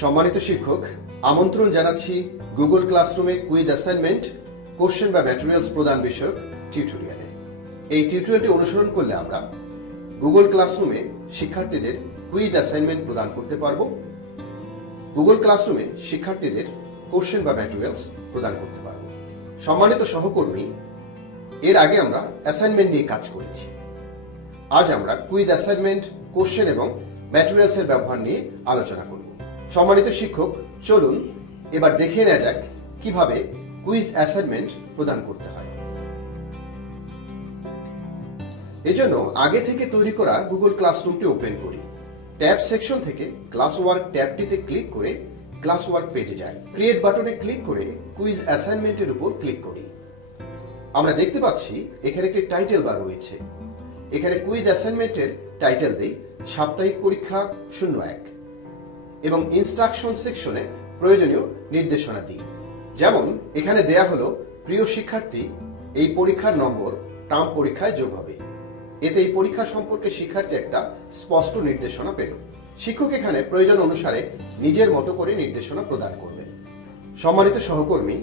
সম্মানিত শিক্ষক, আমন্ত্রণ জানাচ্ছি গুগল ক্লাসরুমে কুইজ অ্যাসাইনমেন্ট, কোশ্চেন বা ম্যাটেরিয়ালস প্রদান বিষয়ক টিউটোরিয়ালে। এই টিউটোরিয়ালটি অনুসরণ করলে আমরা গুগল ক্লাসরুমে শিক্ষার্থীদের কুইজ অ্যাসাইনমেন্ট প্রদান করতে পারব, গুগল ক্লাসরুমে শিক্ষার্থীদের কোশ্চেন বা ম্যাটেরিয়ালস প্রদান করতে পারব। সম্মানিত সহকর্মী, এর আগে আমরা অ্যাসাইনমেন্ট নিয়ে কাজ করেছি। আজ আমরা কুইজ অ্যাসাইনমেন্ট, কোশ্চেন এবং ম্যাটেরিয়ালসের ব্যবহার নিয়ে আলোচনা করব। সম্মানিত শিক্ষক, চলুন এবার দেখে নেওয়া যাক কিভাবে কুইজ অ্যাসাইনমেন্ট প্রদান করতে হয়। এজন্য আগে থেকে তৈরি করা গুগল ক্লাসরুমটি ওপেন করি। ট্যাব সেকশন থেকে ক্লাস ওয়ার্ক ট্যাবটিতে ক্লিক করে ক্লাস ওয়ার্ক পেজে যাই। ক্রিয়েট বাটনে ক্লিক করে কুইজ অ্যাসাইনমেন্টের উপর ক্লিক করি। আমরা দেখতে পাচ্ছি এখানে একটি টাইটেল বার রয়েছে। এখানে কুইজ অ্যাসাইনমেন্টের টাইটেল দেই সাপ্তাহিক পরীক্ষা 01 এবং ইনস্ট্রাকশন সেকশনে প্রয়োজনীয় নির্দেশনা দিই। যেমন এখানে দেয়া হলো, প্রিয় শিক্ষার্থী, এই পরীক্ষার নম্বর টার্ম পরীক্ষায় যোগ হবে। এতে এই পরীক্ষা সম্পর্কে শিক্ষার্থী একটা স্পষ্ট নির্দেশনা পেল। শিক্ষক এখানে প্রয়োজন অনুসারে নিজের মতো করে নির্দেশনা প্রদান করবেন। সম্মানিত সহকর্মী,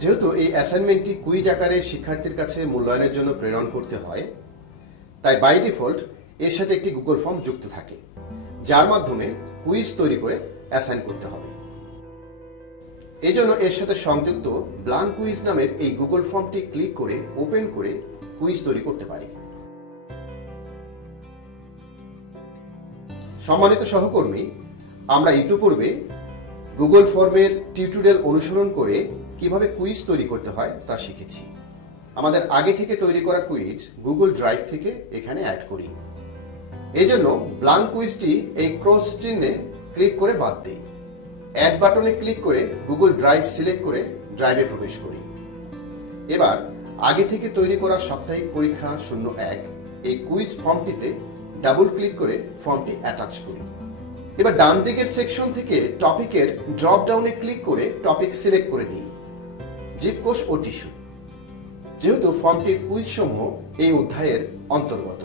যেহেতু এই অ্যাসাইনমেন্টটি কুইজ আকারে শিক্ষার্থীর কাছে মূল্যায়নের জন্য প্রেরণ করতে হয়, তাই বাই ডিফল্ট এর সাথে একটি গুগল ফর্ম যুক্ত থাকে, যার মাধ্যমে কুইজ তৈরি করে অ্যাসাইন করতে হবে। এজন্য এর সাথে সংযুক্ত ব্ল্যাঙ্ক কুইজ নামের এই গুগল ফর্মটি ক্লিক করে ওপেন করে কুইজ তৈরি করতে পারি। সম্মানিত সহকর্মী, আমরা ইতিপূর্বে গুগল ফর্মের টিউটোরিয়াল অনুসরণ করে কিভাবে কুইজ তৈরি করতে হয় তা শিখেছি। আমাদের আগে থেকে তৈরি করা কুইজ গুগল ড্রাইভ থেকে এখানে অ্যাড করি। এজন্য ব্ল্যাঙ্ক কুইজটি এই ক্রস চিহ্নে ক্লিক করে বাদ দিই। অ্যাড বাটনে ক্লিক করে গুগল ড্রাইভ সিলেক্ট করে ড্রাইভে প্রবেশ করি। এবার আগে থেকে তৈরি করা সাপ্তাহিক পরীক্ষা 01 এই কুইজ ফর্মটিতে ডাবল ক্লিক করে ফর্মটি অ্যাটাচ করি। এবার ডান দিকের সেকশন থেকে টপিকের ড্রপ ডাউনে ক্লিক করে টপিক সিলেক্ট করে দিই, জীবকোষ ও টিস্যু। যেহেতু ফর্মটির কুইজ সমূহ এই অধ্যায়ের অন্তর্গত,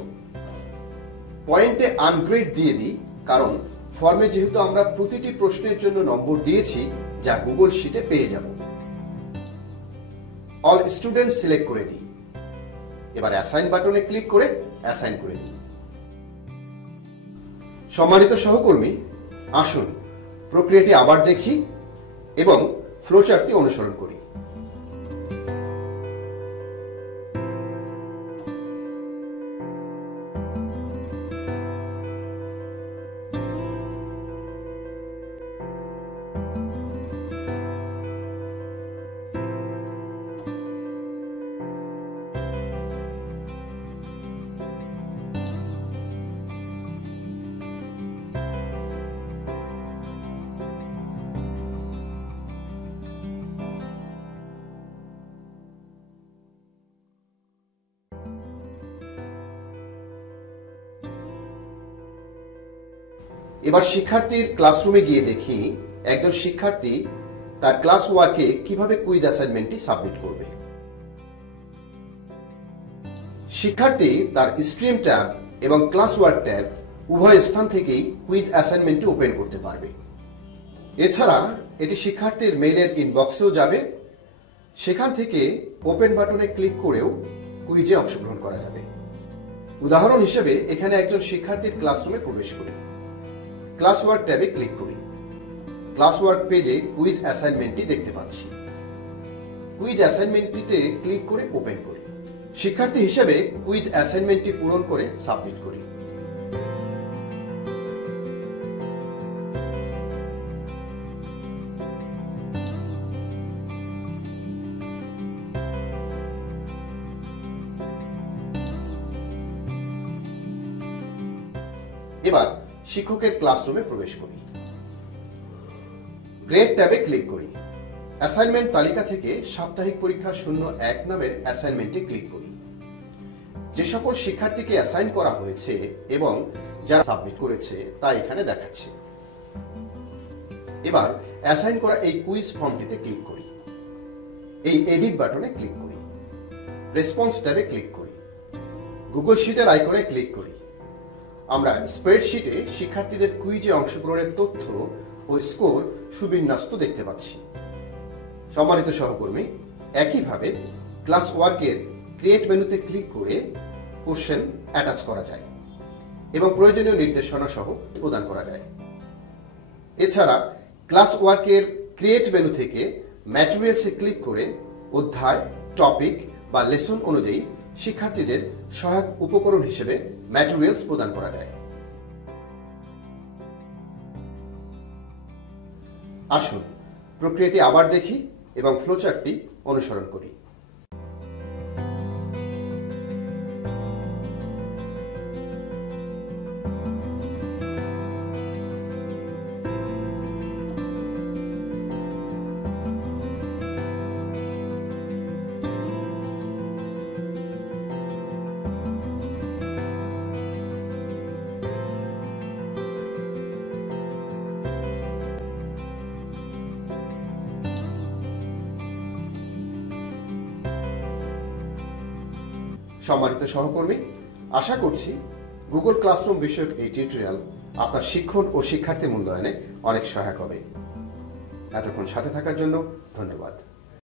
পয়েন্টে আনগ্রেড দিয়ে দিই, কারণ ফর্মে যেহেতু আমরা প্রতিটি প্রশ্নের জন্য নম্বর দিয়েছি যা গুগল শিটে পেয়ে যাব। অল স্টুডেন্ট সিলেক্ট করে দিই। এবার অ্যাসাইন বাটনে ক্লিক করে অ্যাসাইন করে দিই। সম্মানিত সহকর্মী, আসুন প্রক্রিয়াটি আবার দেখি এবং ফ্লোচার্টটি অনুসরণ করি। এবার শিক্ষার্থীর ক্লাসরুমে গিয়ে দেখি একজন শিক্ষার্থী তার ক্লাস ওয়ার্কে কিভাবে কুইজ অ্যাসাইনমেন্টটি সাবমিট করবে। শিক্ষার্থী তার স্ট্রিম ট্যাব এবং ক্লাস ওয়ার্ক ট্যাব উভয় স্থান থেকেই কুইজ অ্যাসাইনমেন্টটি ওপেন করতে পারবে। এছাড়া এটি শিক্ষার্থীর মেইলের ইনবক্সেও যাবে। সেখান থেকে ওপেন বাটনে ক্লিক করেও কুইজে অংশগ্রহণ করা যাবে। উদাহরণ হিসেবে এখানে একজন শিক্ষার্থীর ক্লাসরুমে প্রবেশ করি। ক্লাস ওয়ার্ক ট্যাবে ক্লিক করি। ক্লাস ওয়ার্ক পেজে কুইজ অ্যাসাইনমেন্টটি দেখতে পাচ্ছি। কুইজ অ্যাসাইনমেন্টটিতে ক্লিক করে ওপেন করি। শিক্ষার্থী হিসেবে কুইজ অ্যাসাইনমেন্টটি পূরণ করে সাবমিট করি। এবার শিক্ষকের ক্লাসরুমে প্রবেশ করি। গ্রেড ট্যাবে ক্লিক করি। অ্যাসাইনমেন্ট তালিকা থেকে সাপ্তাহিক পরীক্ষা 01 নামের অ্যাসাইনমেন্টে ক্লিক করি। যে সকল শিক্ষার্থীকে অ্যাসাইন করা হয়েছে এবং যারা সাবমিট করেছে তা এখানে দেখাচ্ছে। এবার অ্যাসাইন করা এই কুইজ ফর্মটিতে ক্লিক করি। এই এডিট বাটনে ক্লিক করি। রেসপন্স ট্যাবে ক্লিক করি। গুগল শিটের আইকনে ক্লিক করি। আমরা স্প্রেডশিটে শিক্ষার্থীদের কুইজে অংশগ্রহণের তথ্য ও স্কোর সুবিন্যস্ত দেখতে পাচ্ছি। সম্মানিত সহকর্মী, একইভাবে ক্লাস ওয়ার্কের ক্রিয়েট মেনুতে ক্লিক করে কোশ্চেন অ্যাটাচ করা যায় এবং প্রয়োজনীয় নির্দেশনা সহ প্রদান করা যায়। এছাড়া ক্লাস ওয়ার্কের ক্রিয়েট মেনু থেকে ম্যাটেরিয়ালসে ক্লিক করে অধ্যায়, টপিক বা লেসন অনুযায়ী শিক্ষার্থীদের সহায়ক উপকরণ হিসেবে ম্যাটেরিয়ালস প্রদান করা যায়। আসুন প্রক্রিয়াটি আবার দেখি এবং ফ্লোচার্টটি অনুসরণ করি। সম্মানিত সহকর্মী, আশা করছি গুগল ক্লাসরুম বিষয়ক এই টিউটোরিয়াল আপনার শিক্ষণ ও শিক্ষার্থী মূল্যায়নে অনেক সহায়ক হবে। এতক্ষণ সাথে থাকার জন্য ধন্যবাদ।